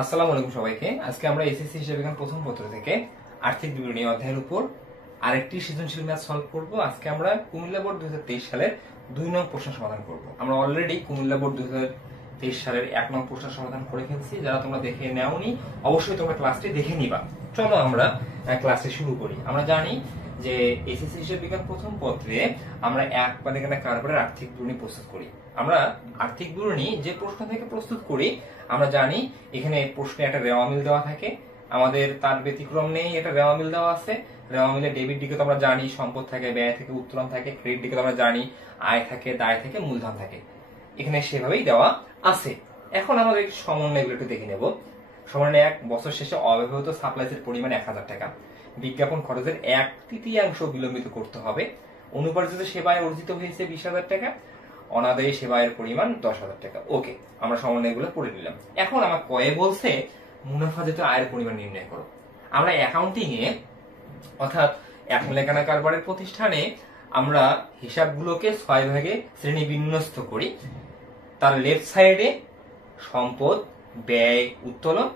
আসসালামু আলাইকুম সবাইকে। আজকে আমরা এসএসসি হিসাব বিজ্ঞান প্রথম পত্র থেকে আর্থিক বিবরণী অধ্যায়ের উপর আরেকটি সৃজনশীল ম্যাথ সলভ করব। আজকে আমরা কুমিল্লা বোর্ড 2023 সালের 2 নং প্রশ্ন সমাধান করব। আমরা অলরেডি কুমিল্লা বোর্ড 2023 সালের 1 নং প্রশ্ন সমাধান করে ফেলছি। যারা তোমরা দেখে নেওনি অবশ্যই তোমরা ক্লাসটি দেখে নিবা। চলো আমরা ক্লাসটি শুরু করি। আমরা জানি যে এসএসসি হিসাব বিজ্ঞান প্রথম পত্রে আমরা এক পালিকানা কারবারের আর্থিক বিবরণী প্রস্তুত করি। আমরা আর্থিক বিবরণী যে প্রশ্ন থেকে প্রস্তুত করি আমরা জানি এখানে প্রশ্নে একটা রেওয়া মিল দেওয়া থাকে। আমাদের তার ব্যতিক্রম নেই, এটা রেওয়া মিল দেওয়া আছে। রেওয়া মিলে ডেবিট দিকে তো আমরা জানি সম্পদ থাকে, ব্যয় থেকে উত্তোলন থাকে, ক্রেডিট দিকে তো আমরা জানি আয় থাকে, দায় থেকে মূলধন থাকে। এখানে সেভাবেই দেওয়া আছে। এখন আমাদের সমন্বয়গুলো একটু দেখে নেব। সমন্বয় 1, বছর শেষে অব্যবহৃত সাপ্লাইসের পরিমাণ 1000 টাকা। বিজ্ঞাপন খরচের 1/3 বিলম্বিত করতে হবে। অনুপার্জিত সেবায় অর্জিত হয়েছে 20,000 টাকা। অনাদায়ী সেবায়ের পরিমাণ 10,000 টাকা। ওকে, আমরা সমন্বয়গুলো পড়ে নিলাম। এখন আমার কয়ে বলছে মুনাফাজাত আয়ের পরিমাণ নির্ণয় করো। আমরা অ্যাকাউন্টিং এ অর্থাৎ এক মালিকানা কারবারের প্রতিষ্ঠানে আমরা হিসাবগুলোকে 6 ভাগে শ্রেণী বিন্যস্ত করি। তার লেফট সাইডে সম্পদ, ব্যয়, উত্তোলন,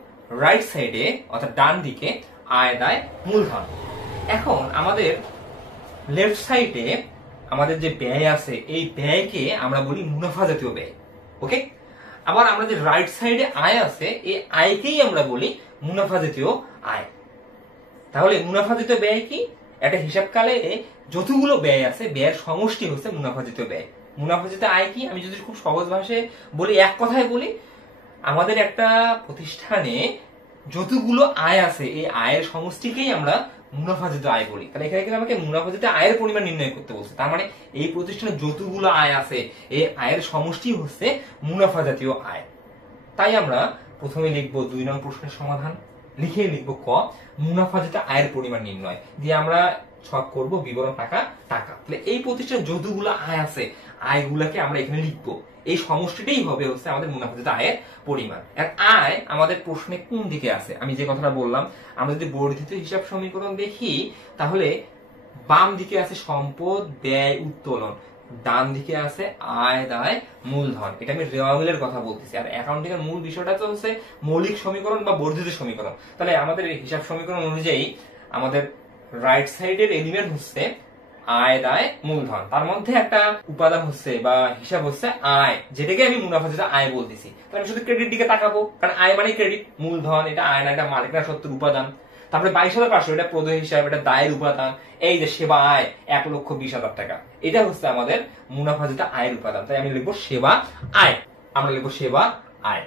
রাইট সাইডে অর্থাৎ ডান দিকে আয়, দায়, মূলধন। এখন আমাদের লেফট সাইডে আমাদের যে ব্যয় আছে এই ব্যয়কে আমরা বলি মুনাফা জাতীয় ব্যয়। ওকে, আবার আমরা যে রাইট সাইডে আয় আছে এই আয়কেই আমরা বলি মুনাফা জাতীয় আয়। তাহলে মুনাফা জাতীয় ব্যয় কি? একটা হিসাবকালে যতগুলো ব্যয় আছে ব্যয়ের সমষ্টি হচ্ছে মুনাফা জাতীয় ব্যয়। মুনাফা জাতীয় আয় কি? আমি যদি খুব সহজ ভাষায় বলি, এক কথায় বলি, আমাদের একটা প্রতিষ্ঠানে যতগুলো আয় আছে এই আয়ের সমষ্টিকেই আমরা মুনাফাজাত আয় বলি। তাহলে এখানে কিন্তু আমাকে মুনাফাজাত আয়ের পরিমাণ নির্ণয় করতে বলছে। তার মানে এই প্রতিষ্ঠানে যতগুলো আয় আছে এই আয়ের সমষ্টি হচ্ছে মুনাফা জাতীয় আয়। তাই আমরা প্রথমে লিখবো 2 নং প্রশ্নের সমাধান, লিখে লিখবো ক মুনাফাজাত আয়ের পরিমাণ নির্ণয়, দিয়ে আমরা ছক করব বিবরণ টাকা টাকা। তাহলে এই প্রতিষ্ঠানে যতগুলো আয় আছে আয়গুলাকে আমরা এখানে লিখবো। এই সমষ্টিটাই হবে হচ্ছে আমাদের মুনাফাজাত আয়ের পরিমাণ। আর আয় আমাদের প্রশ্নে কোন দিকে আছে? আমি যে কথাটা বললাম, আমরা যদি বর্ধিত হিসাব সমীকরণ দেখি তাহলে বাম দিকে আছে সম্পদ, ব্যয়, উত্তোলন, ডান দিকে আছে আয়, দায়, মূলধন। এটা আমি রেওয়া মিলের কথা বলতেছি। আর অ্যাকাউন্টিং এর মূল বিষয়টা তো হচ্ছে মৌলিক সমীকরণ বা বর্ধিত সমীকরণ। তাহলে আমাদের এই হিসাব সমীকরণ অনুযায়ী আমাদের রাইট সাইডের এলিমেন্ট হচ্ছে আয়, দায়, মূলধন। তার মধ্যে একটা উপাদান হচ্ছে বা হিসাব হচ্ছে আয়, যেটাকে আমি মুনাফাজাত আয় বলতেছি। তাহলে আমি শুধু ক্রেডিট দিকে তাকাবো, কারণ আয় মানে ক্রেডিট, মূলধন এটা আয় না, এটা মালিকানা সত্ত্বের উপাদান। তারপরে 22,500 এটা প্রদেয় হিসাব, এটা দায়ের উপাদান। এই যে সেবা আয় 1,20,000 টাকা, এটা হচ্ছে আমাদের মুনাফাজাত আয়ের উপাদান। তাই আমি লিখবো সেবা আয়। আমরা লিখবো সেবা আয়।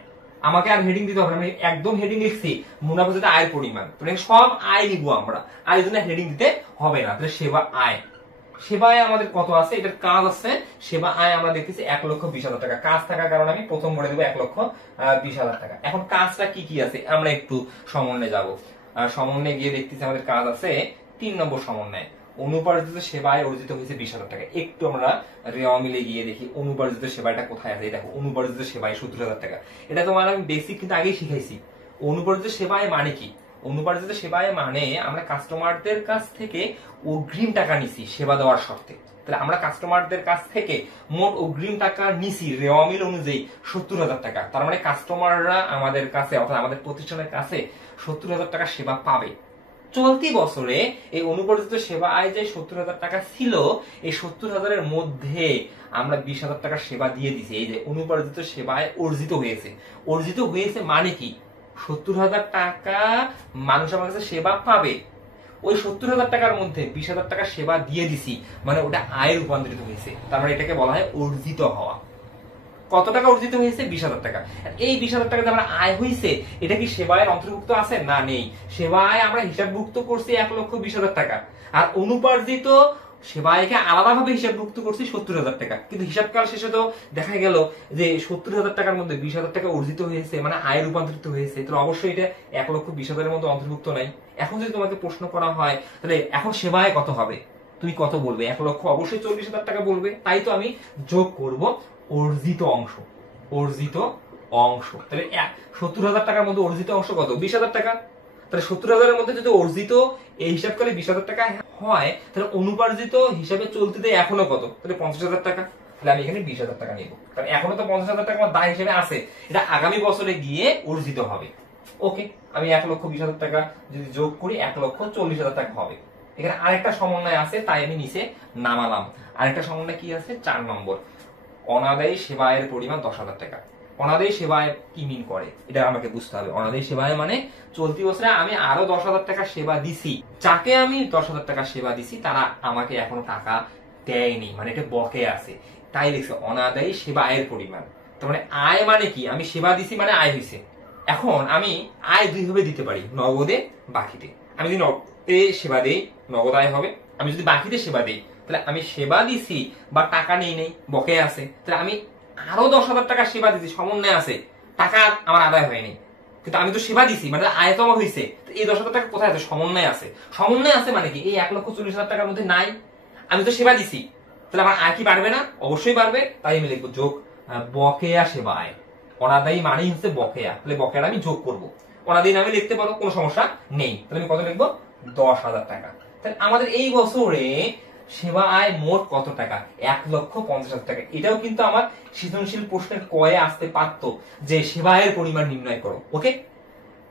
আমাকে আর হেডিং দিতে হবে না, আমি একদম হেডিং লিখছি মুনাফাজাত আয়ের পরিমাণ। তাহলে সব আয় লিখবো আমরা, আর এই জন্য হেডিং দিতে হবে না। তাহলে সেবা আয়। সেবা আয় আমাদের কত আছে? এটার কাজ আছে। সেবা আয় আমরা দেখতেছি 1,20,000 টাকা। কাজ থাকার কারণে আমি প্রথম বলে দেবো 1,20,000 টাকা। এখন কাজটা কি কি আছে আমরা একটু সমন্বয়ে যাব। সমন্বয়ে গিয়ে দেখতেছি আমাদের কাজ আছে 3 নম্বর সমন্বয়। অনুপার্জিত সেবায় অর্জিত হয়েছে 20,000 টাকা। একটু আমরা রেওয়া মিলে গিয়ে দেখি অনুপার্জিত সেবাটা কোথায় আছে। দেখো অনুপার্জিত সেবায় 70,000 টাকা। এটা তোমার আমি বেসিক কিন্তু আগেই শিখাইছি। অনুপার্জিত সেবায় মানে কি? অনুপার্জিত সেবায় মানে আমরা কাস্টমারদের কাছ থেকে অগ্রিম টাকা নিছি সেবা দেওয়ার শর্তে। তাহলে আমরা কাস্টমারদের কাছ থেকে মোট অগ্রিম টাকা নিছি রেওয়া মিল অনুযায়ী 70,000 টাকা। তার মানে কাস্টমাররা আমাদের কাছে অর্থাৎ আমাদের প্রতিষ্ঠানের কাছে 70,000 টাকা সেবা পাবে। চলতি বছরে এই অনুপার্জিত সেবা আয় যে 70,000 টাকা ছিল, এই 70,000 এর মধ্যে আমরা 20,000 টাকা সেবা দিয়ে দিছি। এই যে অনুপার্জিত সেবায় অর্জিত হয়েছে। অর্জিত হয়েছে মানে কি? 70,000 টাকা মানুষ আমার কাছে সেবা পাবে। ওই 70,000 টাকার মধ্যে 20,000 টাকা সেবা দিয়ে দিছি, মানে ওটা আয়ে রূপান্তরিত হয়েছে। তার মানে এটাকে বলা হয় অর্জিত হওয়া। কত টাকা অর্জিত হয়েছে? 20,000 টাকা। এই 20,000 টাকা যে আমরা আয় হয়েছে এটা কি সেবায়ের অন্তর্ভুক্ত আছে? না, নেই। সেবায় আমরা হিসাবভুক্ত করছি 1,20,000 টাকা, আর অনুপার্জিত সেবায়কে আলাদাভাবে হিসাবভুক্ত করছি 70,000 টাকা। কিন্তু হিসাবকাল শেষে তো দেখা গেল যে 70,000 টাকার মধ্যে 20,000 টাকা অর্জিত হয়েছে, মানে আয় রূপান্তরিত হয়েছে। তো অবশ্যই এটা 1,20,000 এর মধ্যে অন্তর্ভুক্ত নাই। এখন যদি তোমাকে প্রশ্ন করা হয় তাহলে এখন সেবায় কত হবে, তুমি কত বলবে? 1,00,000 অবশ্যই 40,000 টাকা বলবে। তাই তো আমি যোগ করব অর্জিত অংশ। অর্জিত অংশ তাহলে 70,000 টাকার মধ্যে অর্জিত অংশ কত? 20,000 টাকা। তাহলে 70,000 এর মধ্যে যদি অর্জিত এই হিসাবকালে 20,000 টাকা হয়, তাহলে অনুপার্জিত হিসাবে চলতে এখনো কত? তাহলে 50,000 টাকা। তাহলে আমি এখানে 20,000 টাকা নিব, কারণ এখনো তো 50,000 টাকা আমার দায় হিসেবে আছে। এটা আগামী বছরে গিয়ে অর্জিত হবে। ওকে, আমি 1,20,000 টাকা যদি যোগ করি 1,40,000 টাকা হবে। এখানে আরেকটা সমন্বয় আছে, তাই আমি নিচে নামালাম। আরেকটা সমন্বয় কি আছে? 4 নম্বর, অনাদায়ী সেবা আয়ের পরিমাণ 10,000 টাকা। অনাদায়ী সেবা আয় কি মিন করে এটা আমাকে বুঝতে হবে। অনাদায়ী সেবা আয় মানে চলতি বছরে আমি আরো 10,000 টাকা সেবা দিছি, যাকে আমি 10,000 টাকা সেবা দিছি তারা আমাকে এখনো টাকা দেয়নি, মানে এটা বকে আছে, তাই লিখছে অনাদায়ী সেবা আয়ের পরিমাণ। তার মানে আয় মানে কি? আমি সেবা দিছি মানে আয় হয়েছে। এখন আমি আয় দুই ভাবে দিতে পারি, নগদে, বাকিতে। আমি যদি নগদে সেবা দেই নগদ আয় হবে, আমি যদি বাকিতে সেবা দেই তাহলে আমি সেবা দিছি বা টাকা নেই নেই বকে আছে, তাহলে আমি আরো 10,000 টাকা সেবা দিছি, সমন্বয় আছে, টাকা আমার আদায় হয়নি, কিন্তু আমি তো সেবা দিছি মানে আয় তো আমার হয়েছে। এই 10,000 টাকা কোথায় আছে? সমন্বয় আছে। সমন্বয় আছে মানে কি? এই 1,40,000 টাকার মধ্যে নাই, আমি তো সেবা দিছি, তাহলে আমার আয় কি বাড়বে না? অবশ্যই বাড়বে। তাই আমি লিখবো যোগ বকেয়া সেবা আয়। অনাদায়ী মানেই হচ্ছে বকেয়া, তাহলে বকেয়াটা আমি যোগ করবো। অনাদায়ী নামে লিখতে পারো, কোনো সমস্যা নেই। তাহলে আমি কত লিখবো? 10,000 টাকা। তাহলে আমাদের এই বছরে সেবা আয় মোট কত টাকা? 1,50,000 টাকা। এটাও কিন্তু আমার সৃজনশীল প্রশ্নের কয়ে আসতে পারতো যে সেবা আয়ের পরিমাণ নির্ণয় করো। ওকে,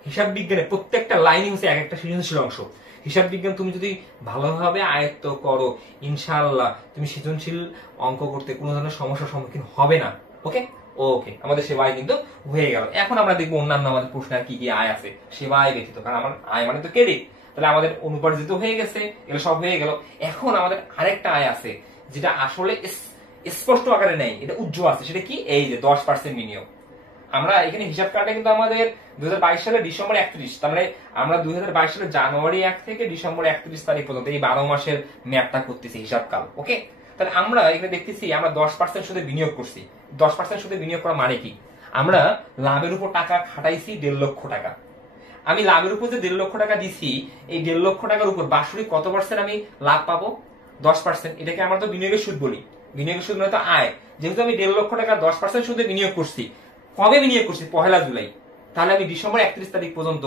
হিসাব বিজ্ঞানে প্রত্যেকটা লাইনই হচ্ছে এক একটা সৃজনশীল অংশ। হিসাব বিজ্ঞান তুমি যদি ভালোভাবে আয়ত্ত করো, ইনশাআল্লাহ তুমি সৃজনশীল অঙ্ক করতে কোনো ধরনের সমস্যার সম্মুখীন হবে না। ওকে ওকে, আমাদের সেবা আয় কিন্তু হয়ে গেল। এখন আমরা দেখবো অন্যান্য আমাদের প্রশ্নে আর কি কি আয় আছে সেবা আয় ব্যতীত, কারণ আমার আয় মানে তো ক্রেডিট। তাহলে আমাদের অনুপার্জিত হয়ে গেছে, এগুলো সব হয়ে গেল। এখন আমাদের আরেকটা আয় আছে যেটা আসলে স্পষ্ট আকারে নেই, এটা উজ্জ্বল আছে। সেটা কি? এই যে 10% বিনিয়োগ। আমরা এখানে হিসাব কার্ডে কিন্তু আমাদের 2022 সালের ডিসেম্বর 31, তার মানে আমরা 2022 সালের জানুয়ারি 1 থেকে ডিসেম্বর 31 তারিখ পর্যন্ত এই 12 মাসের ম্যাপটা করতেছি হিসাব কাল। ওকে, তাহলে আমরা এখানে দেখতেছি আমরা 10% সুদে বিনিয়োগ করছি। 10% সুদে বিনিয়োগ করা মানে কি? আমরা লাভের উপর টাকা খাটাইছি 1.5 লক্ষ টাকা। আমি লাভের উপর যে 1.5 লক্ষ টাকা দিছি, এই 1.5 লক্ষ টাকার উপর বাৎসরিক কত পার্সেন্ট আমি লাভ পাবো? 10%। এটাকে আমরা তো বিনিয়োগের সুদ বলি। বিনিয়োগের সুদ মানে তো আয়। যেহেতু আমি 1.5 লক্ষ টাকা 10% সুদে বিনিয়োগ করছি, কবে বিনিয়োগ করছি? 1 জুলাই। তাহলে আমি ডিসেম্বর 31 তারিখ পর্যন্ত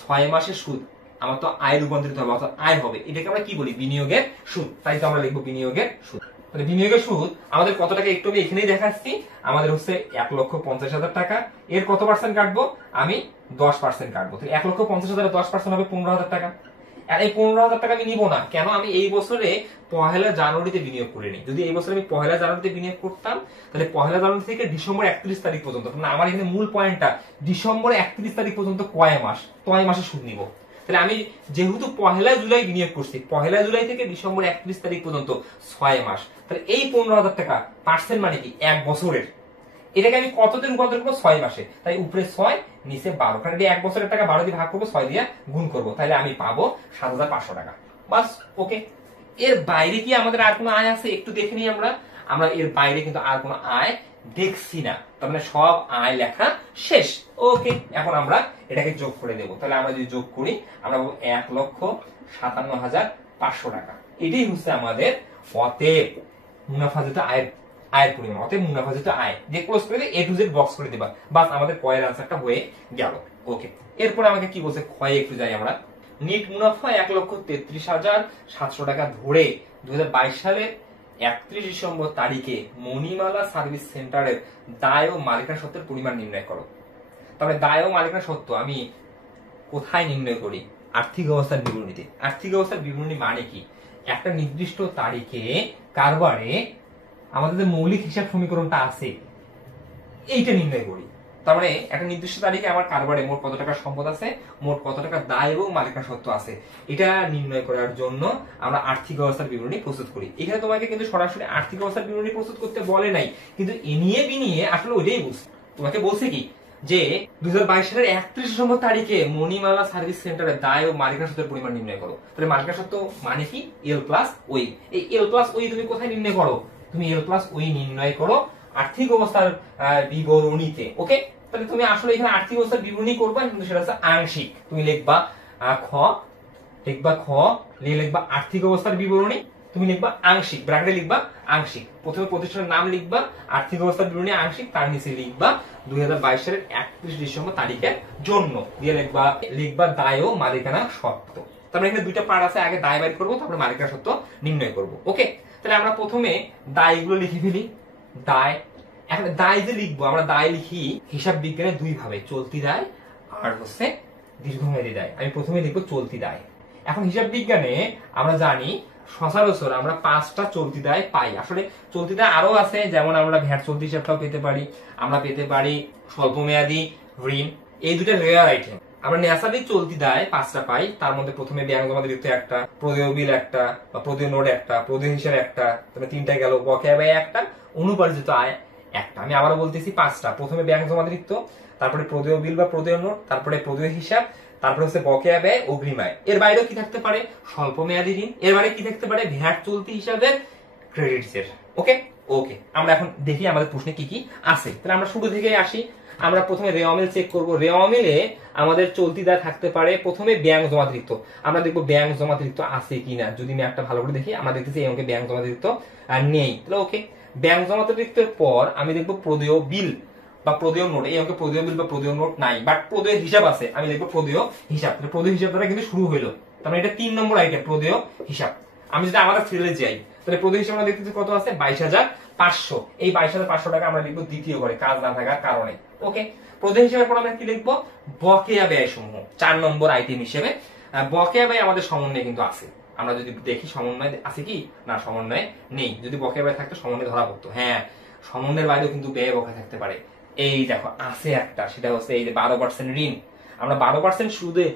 6 মাসের সুদ আমার তো আয় রূপান্তরিত হবে, অর্থাৎ আয় হবে। এটাকে আমরা কি বলি? বিনিয়োগের সুদ। তাই তো আমরা লিখবো বিনিয়োগের সুদ। তাহলে বিনিয়োগের সুদ আমাদের কত টাকা একটু আমি এখানেই দেখাচ্ছি। আমাদের হচ্ছে 1,50,000 টাকা। এর কত পার্সেন্ট কাটবো? আমি 10% কাটবো। তো 1,50,000 10% হবে 15,000 টাকা। আর এই 15,000 টাকা আমি নিব না কেন? আমি এই বছরে 1 জানুয়ারিতে বিনিয়োগ করিনি। যদি এই বছর আমি 1 জানুয়ারিতে বিনিয়োগ করতাম তাহলে 1 জানুয়ারি থেকে ডিসেম্বর 31 তারিখ পর্যন্ত, মানে আমার এখানে মূল পয়েন্টটা ডিসেম্বর 31 তারিখ পর্যন্ত কয় মাস, তো আমি মাসে সুদ নিব। তাহলে আমি যেহেতু 1 জুলাই বিনিয়োগ করছি, 1 জুলাই থেকে ডিসেম্বর 31 তারিখ পর্যন্ত 6 মাস, তাহলে এই 15,000 টাকা পার্সেন্ট মানে কি? 1 বছরের। এটাকে আমি কতদিন রূপান্তর করবো? 6 মাসে। তাই উপরে 6 নিচে 12, কারণ 1 বছরের টাকা 12 দিয়ে ভাগ করবো, 6 দিয়ে গুণ করবো, তাহলে আমি পাবো 7,500 টাকা। বাস। ওকে, এর বাইরে কি আমাদের আর কোনো আয় আছে? একটু দেখে নিই আমরা। আমরা এর বাইরে কিন্তু আর কোনো আয় দেখছি না, তার মানে সব আয় লেখা শেষ। ওকে, এখন আমরা এটাকে যোগ করে দেবো। তাহলে আমরা যদি যোগ করি আমরা 1,57,500 টাকা। এটাই হচ্ছে আমাদের অতএব মুনাফাজিত আয়ের আয়ের পরিমাণ। অতএব মুনাফাজিত আয় যে ক্লোজ করে দিয়ে A to Z বক্স করে দিবা, বাস আমাদের কয়ের আনসারটা হয়ে গেল। ওকে, এরপর আমাকে কি বলছে? ক্ষয়ে একটু যাই আমরা। নিট মুনাফা 1,33,700 টাকা ধরে 2022 সালের 31 ডিসেম্বর তারিখে মণিমালা সার্ভিস সেন্টারের দায় ও মালিকানা সত্ত্বের পরিমাণ নির্ণয় করো। তবে দায় ও মালিকানা সত্ত্ব আমি কোথায় নির্ণয় করি? আর্থিক অবস্থার বিবরণীতে। আর্থিক অবস্থার বিবরণী মানে কি? একটা নির্দিষ্ট তারিখে কারবারে আমাদের যে মৌলিক হিসাব সমীকরণটা আছে এইটা নির্ণয় করি। তার মানে একটা নির্দিষ্ট তারিখে আমার কারবারে মোট কত টাকা সম্পদ আছে, মোট কত টাকা দায় এবং মালিকানা সত্ত্ব আছে, এটা নির্ণয় করার জন্য আমরা আর্থিক অবস্থার বিবরণী প্রস্তুত করি। এখানে তোমাকে কিন্তু সরাসরি আর্থিক অবস্থার বিবরণী প্রস্তুত করতে বলে নাই, কিন্তু এনিয়ে বিনিয়ে আসলে ওইটাই বলছে। তোমাকে বলছে কি যে 2022 সালের 31 ডিসেম্বর তারিখে মণিমালা সার্ভিস সেন্টারে দায় ও মালিকানা সত্ত্বের পরিমাণ নির্ণয় করো। তাহলে মালিকানা সত্ত্ব মানে কি? এল প্লাস ওই। এই এল প্লাস ওই তুমি কোথায় নির্ণয় করো? তুমি এল প্লাস ওই নির্ণয় করো আর্থিক অবস্থার বিবরণীতে। ওকে, তাহলে তুমি আসলে এখানে আর্থিক অবস্থার বিবরণী করবা, কিন্তু সেটা হচ্ছে আংশিক। তুমি লিখবা খ, লিখবা আর্থিক অবস্থার বিবরণী, তুমি লিখবা আংশিক, ব্র্যাকেটে লিখবা আংশিক। প্রথমে প্রতিষ্ঠানের নাম লিখবা, আর্থিক অবস্থার বিবরণী আংশিক, তার নিচে লিখবা 2022 সালের 31 ডিসেম্বর তারিখের জন্য, দিয়ে লিখবা দায় ও মালিকানা সত্ত্ব। তারপরে এখানে দুইটা পার্ট আছে, আগে দায় বাইর করবো, তারপরে মালিকানা সত্ত্ব নির্ণয় করবো। ওকে, তাহলে আমরা প্রথমে দায়গুলো লিখে ফেলি। দায়, এখন দায় যে লিখবো আমরা দায় লিখি হিসাব বিজ্ঞানে দুই ভাবে, চলতি দায় আর হচ্ছে দীর্ঘমেয়াদী দায়। আমি প্রথমে লিখবো চলতি দায়। এখন হিসাব বিজ্ঞানে আমরা জানি সচরাচর আমরা 5টা চলতি দায় পাই। আসলে চলতি দায় আরো আছে, যেমন আমরা ভ্যাট চলতি হিসাবটাও পেতে পারি, আমরা পেতে পারি স্বল্পমেয়াদী ঋণ। এই দুটো রেয়ার আইটেম। আমরা ন্যাচারালি চলতি দায় 5টা পাই। তার মধ্যে প্রথমে ব্যাংক জমাতিরিক্ত একটা, প্রদেয় বিল একটা, বা প্রদেয় নোট একটা, প্রদেয় হিসাব একটা, তাহলে 3টা গেল, বকেয়া ব্যয় একটা, অনুপার্জিত আয় একটা। আমি আবারও বলতেছি 5টা। প্রথমে ব্যাংক জমাতিরিক্ত, তারপরে প্রদেয় বিল বা প্রদেয় নোট, তারপরে প্রদেয় হিসাব, তারপরে হচ্ছে বকেয়া ব্যয়, অগ্রিম আয়। এর বাইরেও কি থাকতে পারে? স্বল্প মেয়াদী ঋণ। এর বাইরে কি থাকতে পারে? ভ্যাট চলতি হিসাবের ক্রেডিটসের। ওকে ওকে, আমরা এখন দেখি আমাদের প্রশ্নে কি কি আছে। তাহলে আমরা শুরু থেকে আসি। আমরা প্রথমে রেওয়ামিল চেক করব। রেওয়ামিলে আমাদের চলতি দায় থাকতে পারে প্রথমে ব্যাংক জমাতিরিক্ত। আমরা দেখবো ব্যাংক জমাতিরিক্ত আছে কিনা। যদি আমি একটা ভালো করে দেখি, আমরা দেখতেছি এই অঙ্কে ব্যাংক জমাতিরিক্ত নেই। তাহলে ওকে, ব্যাংক জমাতিরিক্তের পর আমি দেখবো প্রদেয় বিল বা প্রদেয় নোট। এই অঙ্কে প্রদেয় বিল বা প্রদেয় নোট নাই, বাট প্রদেয় হিসাব আছে। আমি দেখবো প্রদেয় হিসাব। প্রদেয় হিসাব দ্বারা কিন্তু শুরু হইলো, তার মানে এটা 3 নম্বর আইটেম, প্রদেয় হিসাব। আমি যদি আমাদের ফিরে যাই, তাহলে প্রদেয় হিসাব আমরা দেখতেছি কত আছে? 22,500। এই 22,500 টাকা আমরা লিখবো দ্বিতীয় ঘরে, কাজ না থাকার কারণে। ওকে, প্রদেয় হিসাবের পর আমরা কি লিখবো? বকেয়া ব্যয় সমূহ 4 নম্বর আইটেম হিসেবে। বকেয়া ব্যয় আমাদের সমন্বয়ে কিন্তু আছে। আমরা যদি দেখি সমন্বয় আছে কি না, সমন্বয় নেই। যদি বকেয়া ব্যয় থাকতো সমন্বয় ধরা পড়তো। হ্যাঁ, সমন্বয়ের বাইরেও কিন্তু ব্যয় বকেয়া থাকতে পারে। এই দেখো আছে একটা, সেটা হচ্ছে এই যে 12% ঋণ। আমরা 12% সুদে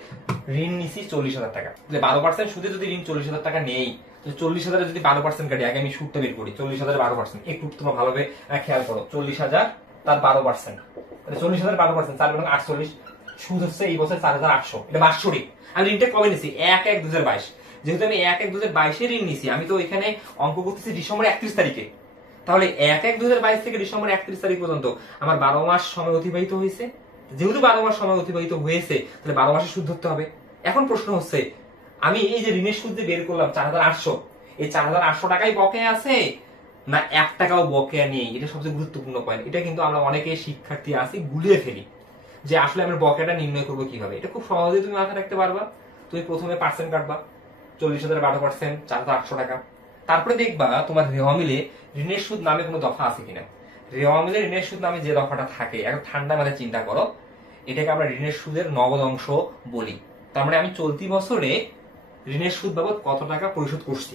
ঋণ নিছি 40,000 টাকা। 12% সুদে যদি ঋণ 40,000 টাকা নেই, তো 40,000 যদি 12% কাটি, আগে আমি সুদটা বের করি। 40,000 12%, একটু তোমরা ভালোভাবে খেয়াল করো। 40,000 তার 12%, 40,000 12%, 4×48, সুদ হচ্ছে এই বছর 4,800। এটা বাৎসরিক। আমি ঋণটা কবে নিছি? 1/1/2022। যেহেতু আমি 1/1/2022 ঋণ নিছি, আমি তো এখানে অঙ্ক করতেছি ডিসেম্বর 31 তারিখে। তাহলে 1/1/2022 থেকে ডিসেম্বর 31 তারিখ পর্যন্ত আমার 12 মাস সময় অতিবাহিত হয়েছে। যেহেতু 12 মাস সময় অতিবাহিত হয়েছে, তাহলে 12 মাসের সুদ ধরতে হবে। এখন প্রশ্ন হচ্ছে, আমি এই যে ঋণের সুদ বের করলাম 4,800, এই 4,800 টাকাই বকেয়া আছে না 1 টাকাও বকেয়া নেই? এটা সবচেয়ে গুরুত্বপূর্ণ পয়েন্ট। এটা কিন্তু আমরা অনেকে শিক্ষার্থী আছি গুলিয়ে ফেলি, যে আসলে আমরা বকেয়াটা নির্ণয় করবো কিভাবে। এটা খুব সহজেই তুমি মাথায় রাখতে পারবা। তুমি প্রথমে পার্সেন্ট কাটবা, 40,000 12%, 4,800 টাকা। তারপরে দেখবা তোমার রেওয়ামিলে ঋণের সুদ নামে কোনো দফা আছে কিনা। রেওয়ামিলে ঋণের সুদ নামে যে দফাটা থাকে, এখন ঠান্ডা মাথায় চিন্তা করো, এটাকে আমরা ঋণের সুদের নগদ অংশ বলি। তার মানে আমি চলতি বছরে ঋণের সুদ বাবদ কত টাকা পরিশোধ করছি।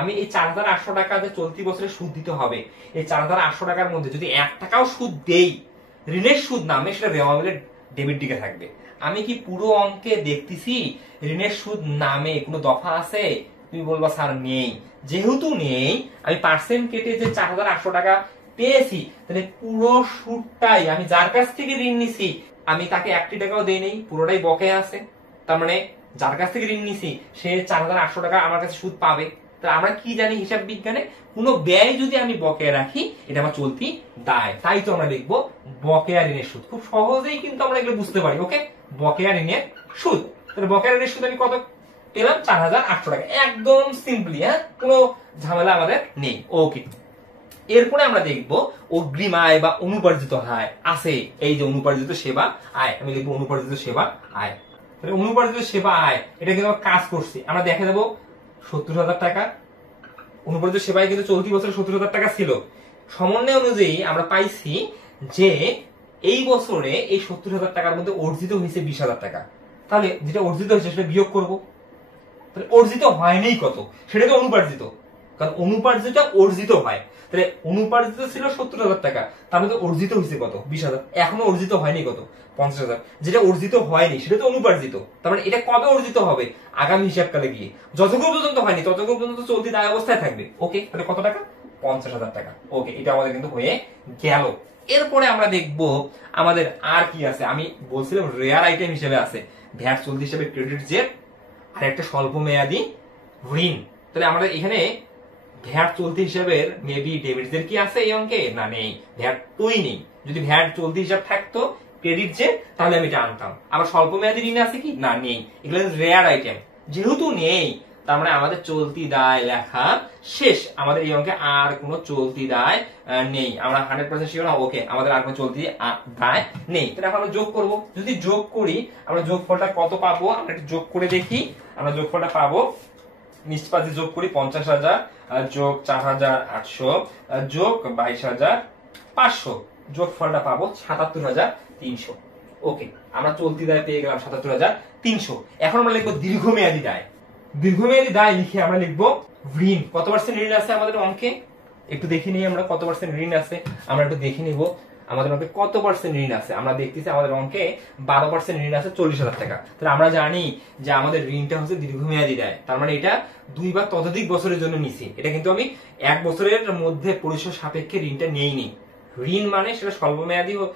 আমি এই 4,800 টাকা যে চলতি বছরে সুদ দিতে হবে, এই 4,800 টাকার মধ্যে যদি 1 টাকাও সুদ দেই, ঋণের সুদ নামে সেটা রেওয়ামিলের ডেবিট দিকে থাকবে। আমি কি পুরো অঙ্কে দেখতেছি ঋণের সুদ নামে কোনো দফা আছে? তুমি বলবা স্যার নেই। যেহেতু নেই, আমি পার্সেন্ট কেটে যে 4,800 টাকা পেয়েছি, তাহলে পুরো সুদটাই আমি যার কাছ থেকে ঋণ নিছি, আমি তাকে 1 টাকাও দেই নেই, পুরোটাই বকেয়া আছে। তার মানে যার কাছ থেকে ঋণ নিছি সে 4,800 টাকা আমার কাছে সুদ পাবে। তাহলে আমরা কি জানি হিসাব বিজ্ঞানে, কোনো ব্যয় যদি আমি বকেয়া রাখি, এটা আমার চলতি দায়। তাই তো আমরা লিখবো বকেয়া ঋণের সুদ। খুব সহজেই কিন্তু আমরা এগুলো বুঝতে পারি। ওকে, বকেয়া ঋণের সুদ। তাহলে বকেয়া ঋণের সুদ আমি কত পেলাম? 4,800 টাকা। একদম সিম্পলি, হ্যাঁ, কোনো ঝামেলা আমাদের নেই। ওকে, এরপরে আমরা দেখবো অগ্রিম আয় বা অনুপার্জিত আয় আছে। এই যে অনুপার্জিত সেবা আয়, আমি লিখবো অনুপার্জিত সেবা আয়। তাহলে অনুপার্জিত সেবা আয়, এটা কিন্তু আমরা কাজ করছি। আমরা দেখে দেবো 70,000 টাকা। অনুপার্জিত সেবায় কিন্তু চলতি বছরে 70,000 টাকা ছিল। সমন্বয় অনুযায়ী আমরা পাইছি যে এই বছরে এই 70,000 টাকার মধ্যে অর্জিত হয়েছে 20,000 টাকা। তাহলে যেটা অর্জিত হয়েছে সেটা বিয়োগ করবো। তাহলে অর্জিত হয়নি কত? সেটা তো অনুপার্জিত, কারণ অনুপার্জিত অর্জিত হয়। তাহলে অনুপার্জিত ছিল 70,000 টাকা, তার মধ্যে অর্জিত হয়েছে কত? 20,000। এখনো অর্জিত হয়নি কত? 50,000। যেটা অর্জিত হয়নি সেটা তো অনুপার্জিত। তার মানে এটা কবে অর্জিত হবে? আগামী হিসাবকালে গিয়ে। যতক্ষণ পর্যন্ত হয়নি ততক্ষণ পর্যন্ত চলতি দায় অবস্থায় থাকবে। ওকে, তাহলে কত টাকা? 50,000 টাকা। ওকে, এটা আমাদের কিন্তু হয়ে গেল। এরপরে আমরা দেখবো আমাদের আর কি আছে। আমি বলছিলাম রেয়ার আইটেম হিসেবে আছে ভ্যাট চলতি হিসেবে ক্রেডিট জেট আর একটা স্বল্প মেয়াদী ঋণ। তাহলে আমাদের এখানে ভ্যাট চলতি হিসাবের মেবি ডেবিটদের কি আছে এই অঙ্কে? না, নেই, ভ্যাট তোই নেই। যদি ভ্যাট চলতি হিসাব থাকতো ক্রেডিট যে, তাহলে আমি এটা আনতাম। আবার স্বল্প মেয়াদী ঋণ আছে কি? না, নেই। এগুলো রেয়ার আইটেম। যেহেতু নেই, তার মানে আমাদের চলতি দায় লেখা শেষ। আমাদের এই অঙ্কে আর কোনো চলতি দায় নেই। আমরা 100% শিওর না। ওকে, আমাদের আর কোনো চলতি দায় নেই। তাহলে এখন আমরা যোগ করবো। যদি যোগ করি, আমরা যোগফলটা কত পাবো? আমরা একটু যোগ করে দেখি। আমরা যোগফলটা পাবো, নিষ্পাতি যোগ করি, 50,000 যোগ 4,800 যোগ 22,500, যোগফলটা পাবো 77,300। ওকে, আমরা চলতি দায় পেয়ে গেলাম ৭৭,৩০০। এখন আমরা লিখবো দীর্ঘমেয়াদী দায়। দীর্ঘমেয়াদী দায় লিখে আমরা লিখবো ঋণ। কত পার্সেন্ট ঋণ আছে আমাদের অঙ্কে একটু দেখে নিই আমরা, কত পার্সেন্ট ঋণ আছে আমরা একটু দেখে নিব। আমাদের অঙ্কে কত পার্সেন্ট ঋণ আছে আমরা দেখতেছি, আমাদের অঙ্কে 12% ঋণ আছে 40,000 টাকা। তাহলে আমরা জানি যে আমাদের ঋণটা হচ্ছে দীর্ঘমেয়াদী দায়, তার মানে এটা 2 বা ততোধিক বছরের জন্য নিছি। এটা কিন্তু আমি 1 বছরের মধ্যে পরিশোধ সাপেক্ষে ঋণটা নেইনি। ঋণ মানে সেটা স্বল্পমেয়াদী হোক,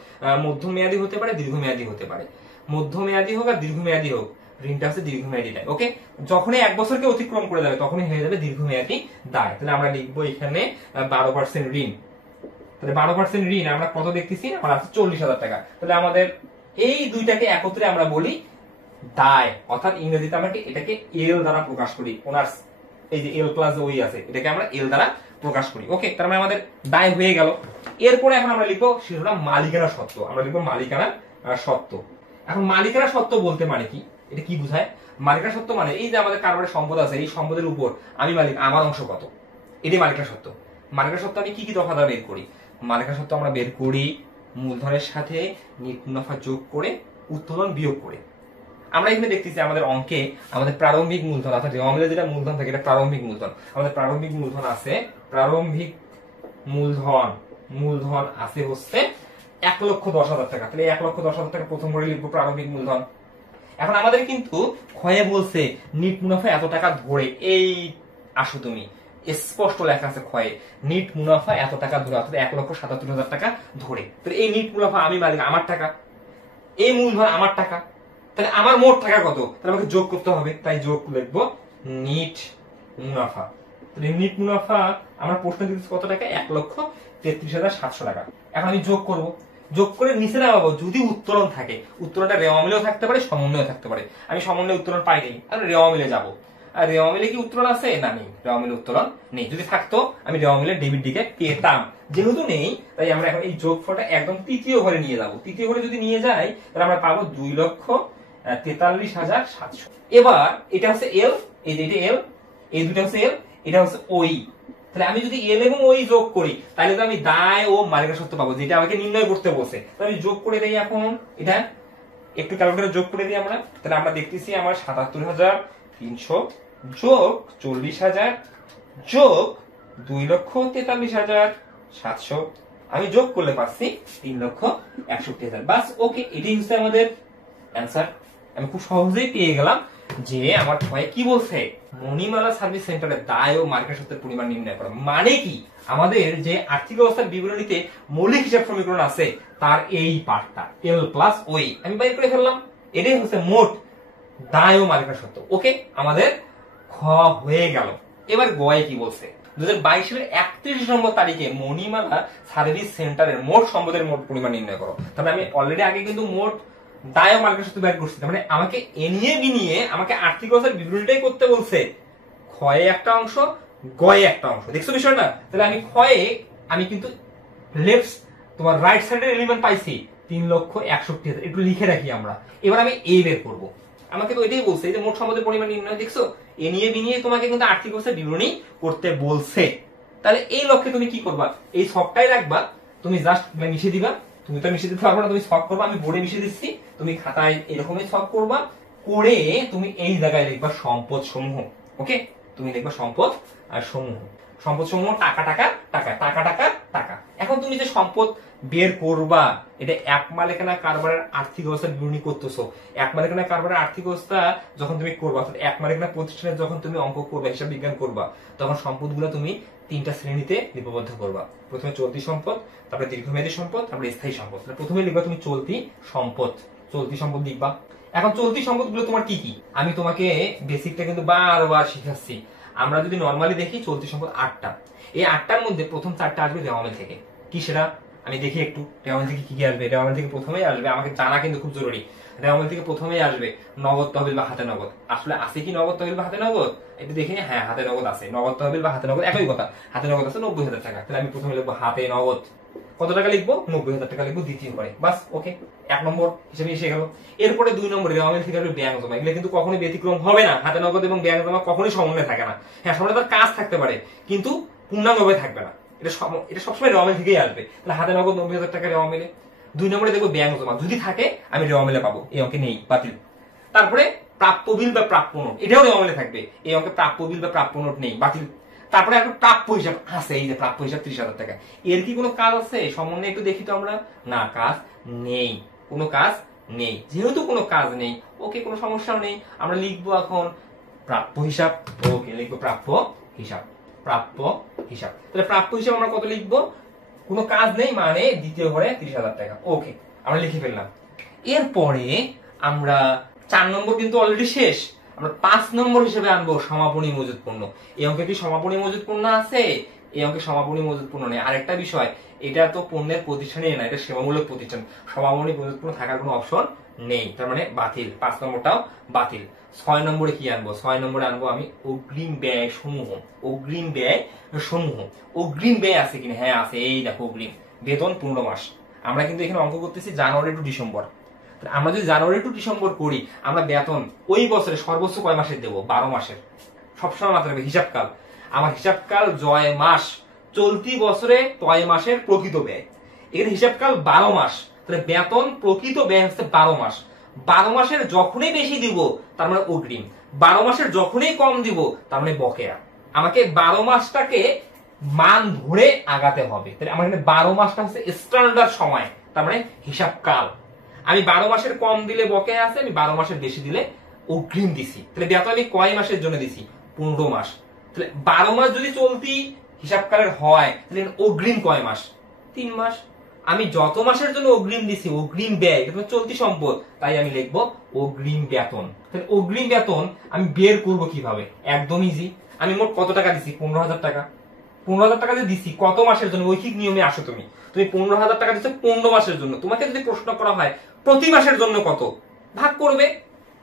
মধ্যমেয়াদী হতে পারে, দীর্ঘমেয়াদী হতে পারে। মধ্যমেয়াদী হোক আর দীর্ঘমেয়াদী হোক, ঋণটা হচ্ছে দীর্ঘমেয়াদী দায়। ওকে, যখনই 1 বছরকে অতিক্রম করে যাবে তখনই হয়ে যাবে দীর্ঘমেয়াদী দায়। তাহলে আমরা লিখবো এখানে 12% ঋণ। তাহলে 12% ঋণ আমরা কত দেখতেছি, আমার আছে 40,000 টাকা। তাহলে আমাদের এই দুইটাকে একত্রে আমরা বলি দায়, অর্থাৎ ইংরেজিতে আমরা এটাকে এল দ্বারা প্রকাশ করি। ওনার এই যে এল প্লাস ওই আছে, এটাকে আমরা এল দ্বারা প্রকাশ করি। ওকে, তার মানে আমাদের দায় হয়ে গেল। এরপরে এখন আমরা লিখবো সেটা মালিকানা সত্ত্ব। আমরা লিখবো মালিকানা সত্ত্ব। এখন মালিকানা সত্ত্ব বলতে মানে কি, এটা কি বোঝায়? মালিকানা সত্ত্ব মানে এই যে আমাদের কারোর সম্পদ আছে, এই সম্পদের উপর আমি মালিক, আমার অংশ কত, এটাই মালিকানা সত্ত্ব। মালিকানা সত্ত্ব আমি কি কি দফা দ্বারা বের করি? মালিকানা সত্ত্ব আমরা বের করি মূলধনের সাথে নিট মুনাফা যোগ করে উত্তোলন বিয়োগ করে। আমরা এখানে দেখতেছি আমাদের অঙ্কে আমাদের প্রারম্ভিক মূলধন, অর্থাৎ রেওয়ামিলে যেটা মূলধন থাকে এটা প্রারম্ভিক মূলধন। আমাদের প্রারম্ভিক মূলধন আছে, প্রারম্ভিক মূলধন আছে হচ্ছে 1,10,000 টাকা। তাহলে 1,10,000 টাকা প্রথম করে লিখবো প্রারম্ভিক মূলধন। এখন আমাদের কিন্তু ক্ষয়ে বলছে নিট মুনাফা এত টাকা ধরে, এই আসো তুমি স্পষ্ট লেখা আছে ক্ষয়ে নিট মুনাফা এত টাকা ধরে, অর্থাৎ 1,77,000 টাকা ধরে। তাহলে এই নিট মুনাফা আমি মালিক, আমার টাকা, এই মূলধন আমার টাকা, তাহলে আমার মোট টাকা কত? তাহলে আমাকে যোগ করতে হবে, তাই যোগ লিখবো নিট মুনাফা। তাহলে নিট মুনাফা আমরা প্রশ্ন দিচ্ছি কত টাকা, 1,33,700 টাকা। এখন আমি যোগ করব, যোগ করে নিচে নামাবো যদি উত্তোলন থাকে। উত্তোলনটা রেওয়া মিলেও থাকতে পারে, সমন্বয়েও থাকতে পারে। আমি সমন্বয় উত্তোলন পাইনি, আমি রেওয়া মিলে যাবো। আর রেওয়া মিলে কি উত্তোলন আছে? না, নেই, রেওয়া মিলে উত্তোলন নেই। যদি থাকতো আমি রেওয়া মিলে ডেবিট দিকে পেতাম, যেহেতু নেই তাই আমরা এখন এই যোগফলটা একদম তৃতীয় ঘরে নিয়ে যাবো। তৃতীয় ঘরে যদি নিয়ে যাই তাহলে আমরা পাবো 2,43,700। এবার এটা হচ্ছে এল, এই যে এটা এল, এই দুটো হচ্ছে এল, এটা হচ্ছে ওই। তাহলে আমি যদি এল এবং ওই যোগ করি তাহলে তো আমি দায় ও মালিকানা সত্ত্ব পাবো, যেটা আমাকে নির্ণয় করতে বলছে। তাহলে আমি যোগ করে দেই, এখন এটা একটু ক্যালকুলেটরে যোগ করে দিই আমরা। তাহলে আমরা দেখতেছি আমার ৭৭,৩০০ যোগ ৪০,০০০ যোগ 2,43,700, আমি যোগ করলে পাচ্ছি 3,61,000। বাস, ওকে, এটাই হচ্ছে আমাদের অ্যান্সার। আমি খুব সহজেই পেয়ে গেলাম যে আমার ক্ষয়ে কি বলছে, মণিমালা সার্ভিস সেন্টারে দায় ও মালিকানা সত্ত্বের পরিমাণ নির্ণয় করা। মানে কি, আমাদের যে আর্থিক অবস্থার বিবরণীতে মৌলিক হিসাব সমীকরণ আছে তার এই পার্টটা এল প্লাস ওই আমি বাইর করে ফেললাম। এটাই হচ্ছে মোট দায় ও মালিকানা সত্ত্ব। ওকে, আমাদের খ হয়ে গেল। এবার গয়ে কি বলছে, 2022 সালের 31 নম্বর তারিখে মণিমালা সার্ভিস সেন্টারের মোট সম্পদের মোট পরিমাণ নির্ণয় করো। তাহলে আমি অলরেডি আগে কিন্তু মোট দায় ও মালিকানা সত্ত্ব বের করছি, মানে আমাকে এ নিয়ে বি নিয়ে আমাকে আর্থিক অবস্থার বিবরণীটাই করতে বলছে। ক্ষয়ে একটা অংশ, গয়ে একটা অংশ, দেখছো বিষয়টা? তাহলে আমি ক্ষয়ে আমি কিন্তু লেফট তোমার রাইট সাইডের এলিমেন্ট পাইছি 3,61,000। একটু লিখে রাখি আমরা। এবার আমি এ বের করবো। আমাকে তো এটাই বলছে যে মোট সম্পদের পরিমাণ নির্ণয়, দেখছো? এ নিয়ে বি নিয়ে তোমাকে কিন্তু আর্থিক অবস্থার বিবরণী করতে বলছে। তাহলে এই লক্ষ্যে তুমি কি করবা, এই ছকটাই রাখবা, তুমি জাস্ট মিশিয়ে দিবা। তুমি তো মিশিয়ে দিতে পারবে না, তুমি ছক করবা, আমি বোর্ডে মিশিয়ে দিচ্ছি, তুমি খাতায় এরকমই ছক করবা, করে তুমি এই জায়গায় লিখবা সম্পদ সমূহ। ওকে, তুমি লিখবা সম্পদ আর সমূহ, সম্পদ সমূহ টাকা টাকা টাকা টাকা টাকা টাকা। এখন তুমি যে সম্পদ বের করবা, এটা এক মালিকানা কারবারের আর্থিক অবস্থার বিবরণী করতেছো। এক মালিকানা কারবারের আর্থিক অবস্থা যখন তুমি করবা, এক মালিকানা প্রতিষ্ঠানে যখন তুমি অঙ্ক করবা, হিসাব বিজ্ঞান করবা, তখন সম্পদগুলো তুমি 3টা শ্রেণীতে লিপিবদ্ধ করবা। প্রথমে চলতি সম্পদ, তারপরে দীর্ঘমেয়াদী সম্পদ, তারপরে স্থায়ী সম্পদ। প্রথমে লিখবা তুমি চলতি সম্পদ, চলতি সম্পদ লিখবা। এখন চলতি সম্পদগুলো তোমার কি কি, আমি তোমাকে বেসিকটা কিন্তু বারবার শিখাচ্ছি। আমরা যদি নরমালি দেখি চলতি সম্পদ 8টা। এই 8টার মধ্যে প্রথম 4টা আসবে রেওয়ামিল থেকে। কি সেটা আমি দেখি একটু, রেওয়ামিল থেকে কি কি আসবে? রেওয়ামিল থেকে প্রথমেই আসবে, আমাকে জানা কিন্তু খুব জরুরি, রেওয়ামিল থেকে প্রথমেই আসবে নগদ তহবিল বা হাতে নগদ। আসলে আছে কি নগদ তহবিল বা হাতে নগদ? একটু দেখে নি, হ্যাঁ হাতে নগদ আছে। নগদ তহবিল বা হাতে নগদ একই কথা, হাতে নগদ আছে 90,000 টাকা। তাহলে আমি প্রথমে লিখবো হাতে নগদ কত টাকা লিখবো, 90,000 টাকা লিখবো দ্বিতীয় করে। বাস, ওকে, 1 নম্বর হিসেবে এসে গেল। এরপরে 2 নম্বরে রেওয়ামিল থেকে আসবে ব্যাংক জমা। এগুলো কিন্তু কখনোই ব্যতিক্রম হবে না, হাতে নগদ এবং ব্যাংক জমা কখনোই সমন্বয় থাকে না। হ্যাঁ, সমন্বয় তার কাজ থাকতে পারে কিন্তু পূর্ণাঙ্গভাবে থাকবে না, এটা সবসময় রেওয়ামিল থেকেই আসবে। তাহলে হাতে নগদ 90,000 টাকা রেওয়ামিলে। 2 নম্বরে দেখবো ব্যাংক জমা, যদি থাকে আমি রেওয়ামিলে পাবো, এই অঙ্কে নেই, বাতিল। তারপরে প্রাপ্য বিল বা প্রাপ্য নোট, এটাও রেওয়ামিলে থাকবে, এই অঙ্কে প্রাপ্য বিল বা প্রাপ্য নোট নেই, বাতিল। তারপরে একটা প্রাপ্য হিসাব আছে, এই যে প্রাপ্য হিসাব 30,000 টাকা, এর কি কোনো কাজ আছে সমন্বয়ে একটু দেখি তো আমরা, না কাজ নেই, কোনো কাজ নেই। যেহেতু কোনো কাজ নেই, ওকে কোনো সমস্যাও নেই, আমরা লিখবো এখন প্রাপ্য হিসাব, ওকে লিখবো প্রাপ্য হিসাব, প্রাপ্য হিসাব। তাহলে প্রাপ্য হিসাব আমরা কত লিখবো, কোনো কাজ নেই মানে দ্বিতীয় ঘরে 30,000 টাকা, ওকে আমরা লিখে ফেললাম। এরপরে আমরা 4 নম্বর কিন্তু অলরেডি শেষ, আমরা 5 নম্বর হিসেবে আনবো সমাপনী মজুদ পণ্য। এই অঙ্কে কি সমাপনী মজুদ পণ্য আছে? এই অঙ্কে সমাপনী মজুদ পণ্য নেই। আরেকটা বিষয়, এটা তো পণ্যের প্রতিষ্ঠানই না, এটা সেবামূলক প্রতিষ্ঠান, সমাপনী মজুদ পণ্য থাকার কোনো অপশন নেই, তার মানে বাতিল, 5 নম্বরটাও বাতিল। 6 নম্বরে কি আনবো, 6 নম্বরে আনবো আমি অগ্রিম ব্যয় সমূহ, অগ্রিম ব্যয় সমূহ। অগ্রিম ব্যয় আছে কিনা, হ্যাঁ আছে, এই দেখো অগ্রিম বেতন 15 মাস। আমরা কিন্তু এখানে অঙ্ক করতেছি জানুয়ারি টু ডিসেম্বর, আমরা যদি জানুয়ারি টু ডিসেম্বর করি, আমরা বেতন ওই বছরে সর্বোচ্চ কয় মাসের দেবো, 12 মাসের। সবসময় মাথায় রাখবে হিসাবকাল, আমার হিসাবকাল জয় মাস, চলতি বছরে তয় মাসের প্রকৃত ব্যয়, এর হিসাবকাল 12 মাস, তাহলে বেতন প্রকৃত ব্যয় হচ্ছে 12 মাস। 12 মাসের যখনই বেশি দিব তার মানে অগ্রিম, 12 মাসের যখনই কম দিব তার মানে বকেয়া। আমাকে 12 মাসটাকে মান ধরে আগাতে হবে, তাহলে আমার এখানে 12 মাসটা হচ্ছে স্ট্যান্ডার্ড সময়, তার মানে হিসাবকাল। আমি 12 মাসের কম দিলে বকেয়া আছে, আমি 12 মাসের বেশি দিলে অগ্রিম দিছি, তাহলে বেতন আমি কয় মাসের জন্য দিছি, 15 মাস। তাহলে 12 মাস যদি চলতি হিসাবকালের হয়, তাহলে অগ্রিম কয় মাস, 3 মাস। আমি যত মাসের জন্য অগ্রিম দিছি, অগ্রিম ব্যয় এটা চলতি সম্পদ, তাই আমি লিখবো অগ্রিম বেতন। তাহলে অগ্রিম বেতন আমি বের করব কিভাবে, একদম ইজি। আমি মোট কত টাকা দিছি, 15,000 টাকা। 15,000 টাকা যে দিছি কত মাসের জন্য, ঐকিক নিয়মে আসো তুমি 15,000 টাকা দিচ্ছ 15 মাসের জন্য। তোমাকে যদি প্রশ্ন করা হয় প্রতি মাসের জন্য কত, ভাগ করবে,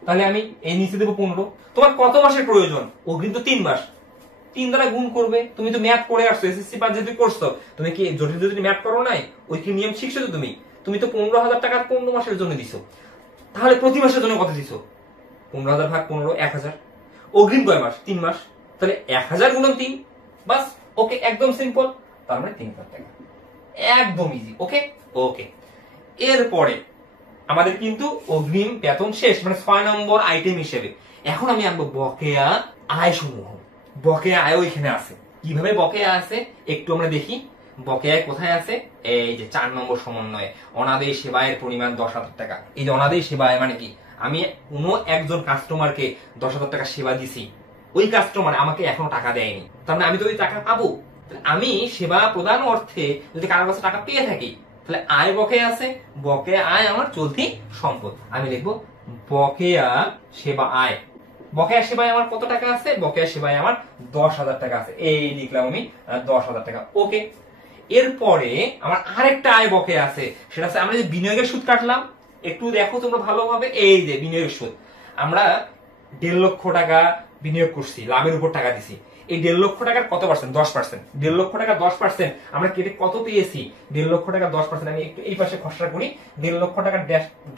তাহলে আমি এই নিচে দেবো 15। তোমার কত মাসের প্রয়োজন, অগ্রিম তো 3 মাস, 3 দ্বারা গুণ করবে। তুমি তো ম্যাথ করে আসছো, এসএসসি পাস যেহেতু করছো, তুমি কি জটিল জটিল ম্যাথ করো নাই, ঐকিক নিয়ম শিখছো তো তুমি তো 15,000 টাকা 15 মাসের জন্য দিছো, তাহলে প্রতি মাসের জন্য কত দিছো, 15,000 ভাগ 15, 1,000। অগ্রিম কয় মাস, 3 মাস, তাহলে 1,000 গুণন 3, বাস, ওকে একদম সিম্পল, তার মানে 3,000 টাকা, একদম ইজি, ওকে ওকে। এরপরে আমাদের কিন্তু অগ্রিম বেতন শেষ, মানে 6 নম্বর আইটেম হিসেবে এখন আমি আনবো বকেয়া আয় সমূহ। বকেয়া আয় এখানে আছে, কিভাবে বকেয়া আছে একটু আমরা দেখি। বকেয়া কোথায় আছে, এই যে 4 নম্বর সমন্বয়ে অনাদেয় সেবায়ের পরিমাণ 10,000 টাকা। এই যে অনাদেয় সেবায় মানে কি, আমি কোনো একজন কাস্টমারকে 10,000 টাকা সেবা দিছি, ওই কাস্টমার আমাকে এখনো টাকা দেয়নি, তার মানে আমি তো ওই টাকা পাবো। আমি সেবা প্রদান অর্থে যদি কারোর কাছে টাকা পেয়ে থাকি, তাহলে আয় বকেয়া আছে, বকেয়া আয় আমার চলতি সম্পদ, আমি লিখবো বকেয়া সেবা আয়। বকেয়া সেবায় আমার কত টাকা আছে, বকেয়া সেবায় আমার 10,000 টাকা আছে, এই লিখলাম আমি 10,000 টাকা, ওকে। এরপরে আমার আরেকটা আয় বকেয়া আছে, সেটা হচ্ছে আমরা যে বিনিয়োগের সুদ কাটলাম, একটু দেখো তোমরা ভালোভাবে, এই যে বিনিয়োগের সুদ, আমরা 1.5 লক্ষ টাকা বিনিয়োগ করছি, লাভের উপর টাকা দিছি, এই 1.5 লক্ষ টাকার কত পার্সেন্ট, 10%। 1.5 লক্ষ টাকা 10% আমরা কেটে কত পেয়েছি, 1.5 লক্ষ টাকা 10%, আমি একটু এই পাশে খসড়া করি, 1.5 লক্ষ টাকা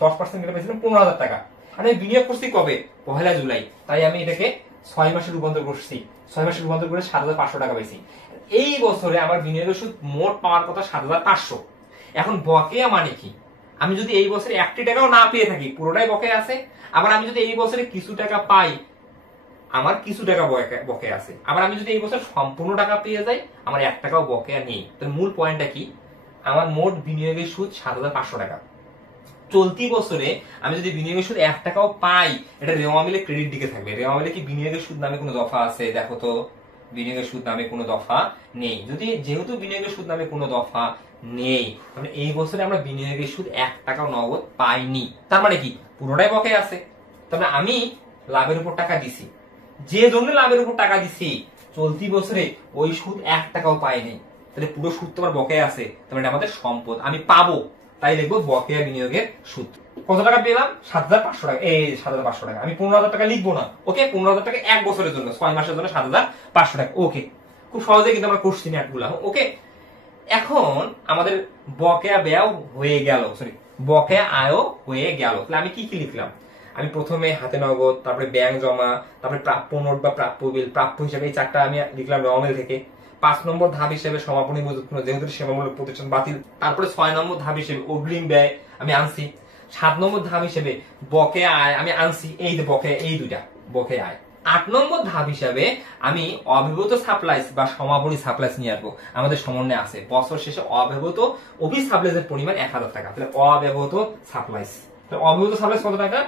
10% কেটে পেয়েছিলাম 15,000 টাকা। আমি বিনিয়োগ করছি কবে, 1 জুলাই, তাই আমি এটাকে 6 মাসে রূপান্তর করছি, 6 মাসে রূপান্তর করে 7,500 টাকা পেয়েছি। এই বছরে আমার বিনিয়োগের সুদ মোট পাওয়ার কথা 7,500। এখন বকেয়া মানে কি, আমি যদি এই বছরে 1 টাকাও না পেয়ে থাকি, পুরোটাই বকেয়া আছে। আবার আমি যদি এই বছরে কিছু টাকা পাই, আমার কিছু টাকা বকেয়া আছে। আবার আমি যদি এই বছর সম্পূর্ণ টাকা পেয়ে যাই, আমার 1 টাকাও বকেয়া নেই। তো মূল পয়েন্টটা কি, আমার মোট বিনিয়োগের সুদ 7,500 টাকা। চলতি বছরে আমি যদি বিনিয়োগের সুদ 1 টাকাও পাই, এটা রেওয়া মিলে ক্রেডিট দিকে থাকবে। রেওয়া মিলে কি বিনিয়োগের সুদ নামে কোনো দফা আছে, দেখো তো, বিনিয়োগের সুদ নামে কোনো দফা নেই। যেহেতু বিনিয়োগের সুদ নামে কোনো দফা নেই, মানে এই বছরে আমরা বিনিয়োগের সুদ 1 টাকাও নগদ পাইনি, তার মানে কি পুরোটাই বকেয়া আছে। তবে আমি লাভের উপর টাকা দিছি, যে জন্য লাভের উপর টাকা দিছি, চলতি বছরে ওই সুদ 1 টাকাও পাইনি, তাহলে পুরো সুদ তোমার বকেয়া আছে, তার মানে আমাদের সম্পদ, আমি পাবো, তাই লিখবো বকেয়া বিনিয়োগের সুদ। কত টাকা পেলাম, 7,500 টাকা, এই 7,500 টাকা। আমি 15,000 টাকা লিখবো না, ওকে, 15,000 টাকা 1 বছরের জন্য, 6 মাসের জন্য 7,500 টাকা, ওকে। খুব সহজে কিন্তু আমরা করছি ম্যাথগুলা, ওকে। এখন আমাদের বকেয়া ব্যয় হয়ে গেল, সরি বকেয়া আয়ও হয়ে গেল। তাহলে আমি কি কি লিখলাম, আমি প্রথমে হাতে নগদ, তারপরে ব্যাংক জমা, তারপরে প্রাপ্য নোট বা প্রাপ্য বিল, প্রাপ্য হিসাবে এই 4টা আমি লিখলাম রেওয়া মিল থেকে। 5 নম্বর ধাপ হিসেবে সমাপনী মজুত যেহেতু সেবামূলক প্রতিষ্ঠান বাতিল। তারপরে 6 নম্বর ধাপ হিসেবে অগ্রিম ব্যয় আমি আনছি। 7 নম্বর ধাপ হিসেবে বকেয়া আয় আমি আনছি, এই যে বকেয়া, এই দুইটা বকেয়া আয়। 8 নম্বর ধাপ হিসাবে আমি অব্যবহৃত সাপ্লাইস বা সমাপনী সাপ্লাইস নিয়ে আসবো। আমাদের সমন্বয়ে আছে বছর শেষে অব্যবহৃত অফিস সাপ্লাইসের পরিমাণ 1000 টাকা। তাহলে অব্যবহৃত সাপ্লাইস, অব্যবহৃত সাপ্লাইস কত টাকা?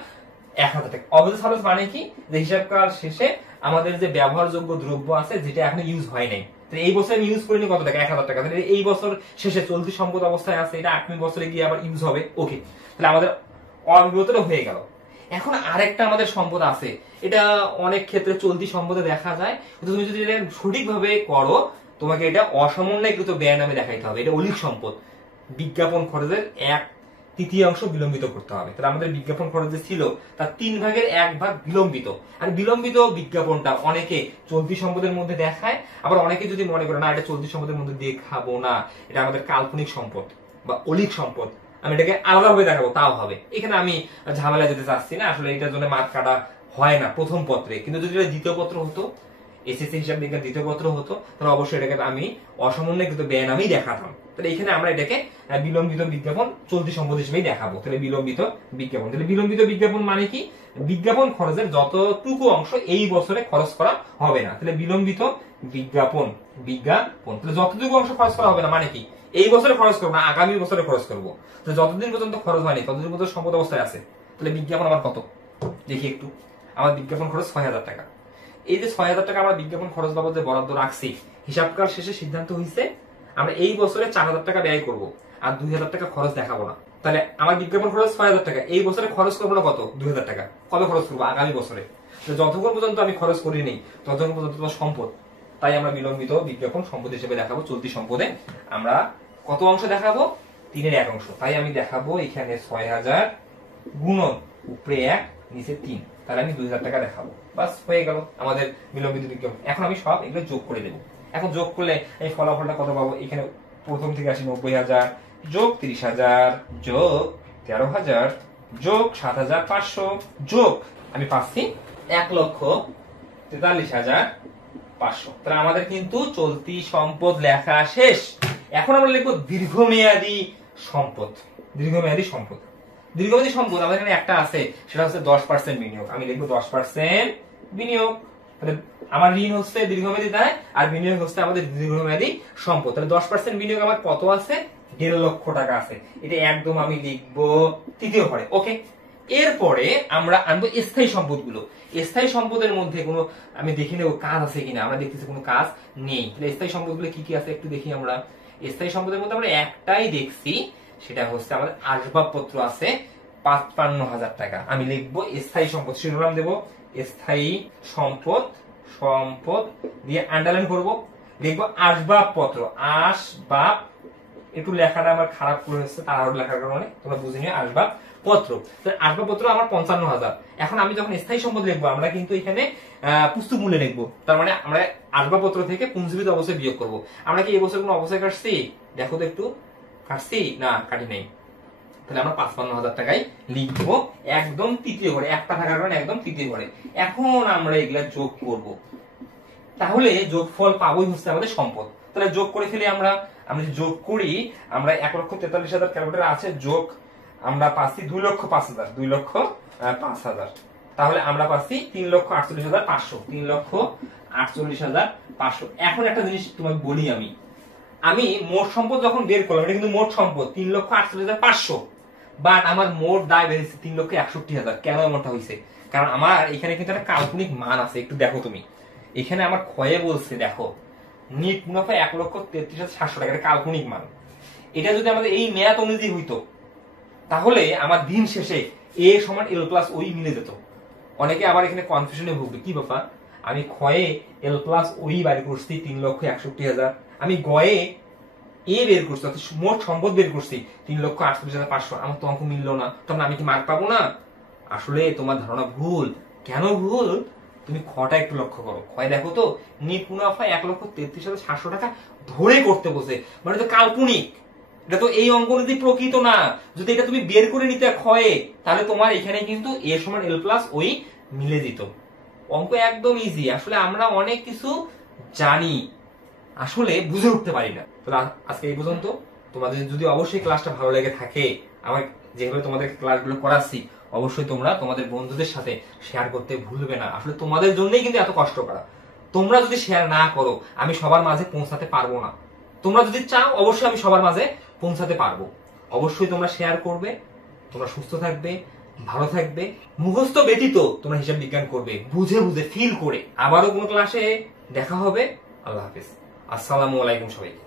1000 টাকা। অব্যবহৃত সাপ্লাইস মানে কি? যে হিসাবকাল শেষে আমাদের যে ব্যবহারযোগ্য দ্রব্য আছে যেটা এখন ইউজ হয় নাই, এই বছর আমি ইউজ করিনি কত টাকা? 1000 টাকা। তাহলে এই বছর শেষে চলতি সম্পদ অবস্থায় আছে, এটা আগামী বছরে গিয়ে আবার ইউজ হবে। ওকে, তাহলে আমাদের অব্যবহৃতটা হয়ে গেল। এখন আরেকটা আমাদের সম্পদ আছে, এটা অনেক ক্ষেত্রে চলতি সম্পদে দেখা যায়, কিন্তু তুমি যদি এটা সঠিকভাবে করো তোমাকে এটা অসমন্বয়কৃত ব্যয় নামে দেখাইতে হবে। এটা অলিক সম্পদ। বিজ্ঞাপন খরচের 1/3 বিলম্বিত করতে হবে। তাহলে আমাদের বিজ্ঞাপন খরচ যে ছিল তার 3/1 বিলম্বিত। আর বিলম্বিত বিজ্ঞাপনটা অনেকে চলতি সম্পদের মধ্যে দেখায়, আবার অনেকে যদি মনে করে না এটা চলতি সম্পদের মধ্যে দেখাবো না, এটা আমাদের কাল্পনিক সম্পদ বা অলিক সম্পদ, আমি এটাকে আলাদাভাবে দেখাবো, তাও হবে। এখানে আমি ঝামেলা যেতে চাচ্ছি না, আসলে এটার জন্য মার্ক কাটা হয় না প্রথম পত্রে। কিন্তু যদি এটা দ্বিতীয় পত্র হতো, এসএসসি হিসাব বিজ্ঞান দ্বিতীয় পত্র হতো, তাহলে অবশ্যই এটাকে আমি অসমন্বয়কৃত ব্যয় নামেই দেখাতাম। তাহলে এখানে আমরা এটাকে বিলম্বিত বিজ্ঞাপন চলতি সম্পদ হিসেবেই দেখাবো। তাহলে বিলম্বিত বিজ্ঞাপন, তাহলে বিলম্বিত বিজ্ঞাপন মানে কি? বিজ্ঞাপন খরচের যতটুকু অংশ এই বছরে খরচ করা হবে না। তাহলে বিলম্বিত বিজ্ঞাপন, বিজ্ঞাপন তাহলে যতটুকু অংশ খরচ করা হবে না মানে কি? এই বছরে খরচ করবো না, আগামী বছরে খরচ করবো। তো যতদিন পর্যন্ত খরচ হয়নি ততদিন পর্যন্ত সম্পদ অবস্থায় আছে। তাহলে বিজ্ঞাপন আমার কত দেখি একটু। আমার বিজ্ঞাপন খরচ 6000 টাকা। এই যে 6000 টাকা আমরা বিজ্ঞাপন খরচ বাবদে বরাদ্দ রাখছি, হিসাবকাল শেষে সিদ্ধান্ত হয়েছে আমরা এই বছরে 4000 টাকা ব্যয় করব, আর 2000 টাকা খরচ দেখাবো না। তাহলে আমার বিজ্ঞাপন খরচ 6000 টাকা, এই বছরে খরচ করবো না কত? 2000 টাকা। কবে খরচ করবো? আগামী বছরে। যতক্ষণ পর্যন্ত আমি খরচ করিনি ততক্ষণ পর্যন্ত তোমার সম্পদ। তাই আমরা বিলম্বিত বিজ্ঞাপন সম্পদ হিসেবে দেখাবো। চলতি সম্পদে আমরা কত অংশ দেখাবো? 3/1 অংশ। তাই আমি দেখাবো এখানে 6000 গুণন উপরে 1 নিচে 3, তাহলে আমি 2000 টাকা দেখাবো। বাস হয়ে গেল আমাদের বিলম্বিত বিজ্ঞাপন। এখন আমি সব এগুলো যোগ করে দেবো। এখন যোগ করলে এই ফলাফলটা কত পাবো? এখানে প্রথম থেকে আসি 90000 যোগ 30000 যোগ 13000 যোগ 7500 যোগ আমি পাচ্ছি 1,43,500। তাহলে আমাদের কিন্তু চলতি সম্পদ লেখা শেষ। এখন আমরা লিখবো দীর্ঘমেয়াদী সম্পদ। দীর্ঘমেয়াদী সম্পদ, দীর্ঘমেয়াদী সম্পদ আমাদের এখানে একটা আছে, সেটা হচ্ছে 10% বিনিয়োগ। আমি লিখবো 10% বিনিয়োগ। তাহলে আমার ঋণ হচ্ছে দীর্ঘমেয়াদী দায়, আর বিনিয়োগ হচ্ছে আমাদের দীর্ঘমেয়াদী সম্পদ। তাহলে 10% বিনিয়োগ আমার কত আছে? 1.5 লক্ষ টাকা আছে। এটা একদম আমি লিখবো তৃতীয় ঘরে। ওকে, এরপরে আমরা আনবো স্থায়ী সম্পদগুলো। স্থায়ী সম্পদের মধ্যে কোনো আমি দেখি নেব কাজ আছে কিনা। আমরা দেখতেছি কোনো কাজ নেই। তাহলে স্থায়ী সম্পদগুলো কি কি আছে একটু দেখি আমরা। স্থায়ী সম্পদের মধ্যে আমরা একটাই দেখছি, সেটা হচ্ছে আমাদের আসবাবপত্র আছে 55,000 টাকা। আমি লিখবো স্থায়ী সম্পদ, শিরোনাম দেবো স্থায়ী সম্পদ, সম্পদ দিয়ে আন্ডারলাইন করবো, দেখবো আসবাবপত্র। আসবাব, একটু লেখাটা আমার খারাপ করে হচ্ছে তাড়াহুড়ো লেখার কারণে, তোমরা বুঝে নিও। আসবাবপত্র, আসবাবপত্র আমার 55,000। এখন আমি যখন স্থায়ী সম্পদ লিখবো আমরা কিন্তু এখানে পুস্তক মূল্যে লিখবো। তার মানে আমরা আসবাবপত্র থেকে পুঞ্জীবিত অবস্থায় বিয়োগ করবো। আমরা কি এই বছর কোনো অবস্থায় কাটছি? দেখো তো একটু, কাটছি না? কাটি নেই। তাহলে আমরা 55,000 টাকায় লিখবো একদম তৃতীয় ঘরে, একটা থাকার কারণে একদম তৃতীয় ঘরে। এখন আমরা এগুলা যোগ করব, তাহলে যোগফল পাবোই হচ্ছে আমাদের সম্পদ। তাহলে যোগ করে ফেলি আমরা। আমরা যদি যোগ করি, আমরা 1,43,000 ক্যালকুলেটর আছে, যোগ আমরা পাচ্ছি 2,05,000, 2,05,000। তাহলে আমরা পাচ্ছি 3,48,500, 3,48,500। এখন একটা জিনিস তোমাকে বলি, আমি মোট সম্পদ যখন বের করলাম, এটা কিন্তু মোট সম্পদ 3,48,500, বাট আমার মোট দায় বেড়েছে 3,61,000। কেন এমনটা হয়েছে? কারণ আমার এখানে কিন্তু একটা কাল্পনিক মান আছে। একটু দেখো তুমি, এখানে আমার ক্ষয়ে বলছে, দেখো নিট মুনাফা 1,33,700 টাকা, কাল্পনিক মান। এটা যদি আমাদের এই মেয়াদ অনুযায়ী হইতো তাহলে আমার দিন শেষে এ সমান এল প্লাস ওই মিলে যেত। অনেকে আবার এখানে কনফিউশনে ভুগবে, কি ব্যাপার আমি ক্ষয়ে এল প্লাস ওই বাইর করছি 3,61,000, আমি গয়ে এ বের করছি, মোট সম্পদ বের করছি 3,48,500, আমার তো অঙ্ক মিললো না, তখন আমি কি মার্ক পাবো না? আসলে তোমার ধারণা ভুল। কেন ভুল? তুমি খটা একটু লক্ষ্য করো। ক্ষয় দেখো তো, নিট মুনাফা 1,33,700 টাকা ধরে করতে বসে, মানে তো কাল্পনিক। এটা তো এই অঙ্ক যদি প্রকৃত না, যদি এটা তুমি বের করে নিতে ক্ষয়ে, তাহলে তোমার এখানে কিন্তু এ সমান এল প্লাস ওই মিলে যেত। অঙ্ক একদম ইজি। আসলে আমরা অনেক কিছু জানি, আসলে বুঝে উঠতে পারি না। তো আজকে এই পর্যন্ত। তোমাদের যদি অবশ্যই ক্লাসটা ভালো লেগে থাকে, আমার যেভাবে তোমাদের ক্লাসগুলো করাচ্ছি, অবশ্যই তোমরা তোমাদের বন্ধুদের সাথে শেয়ার করতে ভুলবে না। আসলে তোমাদের জন্যই কিন্তু এত কষ্ট করা। তোমরা যদি শেয়ার না করো, আমি সবার মাঝে পৌঁছাতে পারবো না। তোমরা যদি চাও, অবশ্যই আমি সবার মাঝে পৌঁছাতে পারবো। অবশ্যই তোমরা শেয়ার করবে। তোমরা সুস্থ থাকবে, ভালো থাকবে, মুখস্থ ব্যতীত তোমরা হিসাব বিজ্ঞান করবে, বুঝে বুঝে ফিল করে। আবারও কোনো ক্লাসে দেখা হবে। আল্লাহ হাফেজ। আসসালামু আলাইকুম সবাইকে।